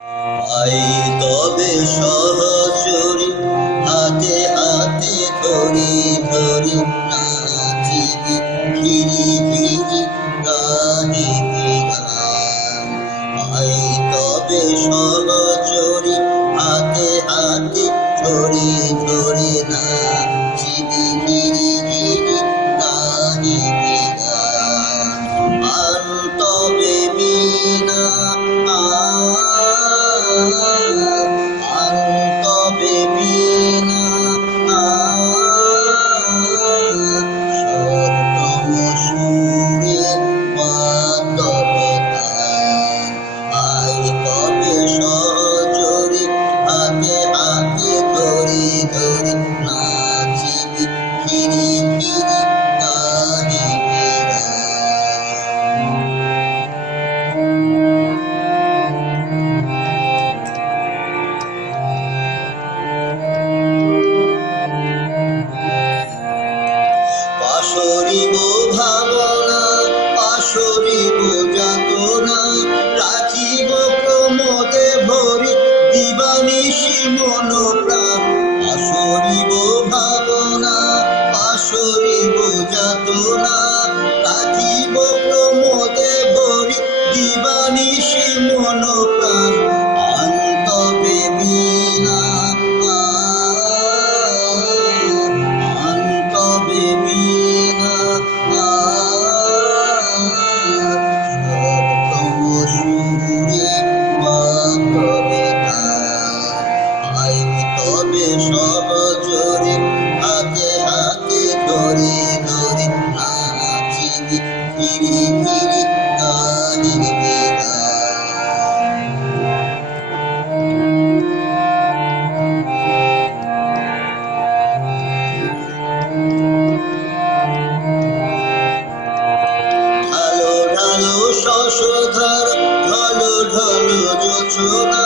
I তবে সহচরি হাতে হাতে ধরি ধরি নাচিবি ফিরি ফিরি গাহিবি গান। আই তবে সহচরি হাতে হাতে ধরি ধরি নাচিবি ফিরি ফিরি গাহিবি গান। আন তবে বিনা তবে বিনা সপ্তম সুরে তবে গান। আই তবে সহচরি হাতে হাতে ধরি ধরি নাচিবি ফিরি ফিরি গাহিবি গান। পাশরিব ভাবনা পাশরিব যাতনা রাখিব প্রমোদে ভরি দিবানিশি মন প্রাণ। পাশরিব ভাবনা পাশরিব যাতনা রাখিব প্রমোদে ভরি দিবানিশি মন প্রাণ। আন তবে বিনা সহচরি হাতে হাতে ধরি ধরি নাচিবি ফিরি ফিরি গাহিবি গান। ঢালো ঢালো শশধর ঢলো ঢলো জোছনা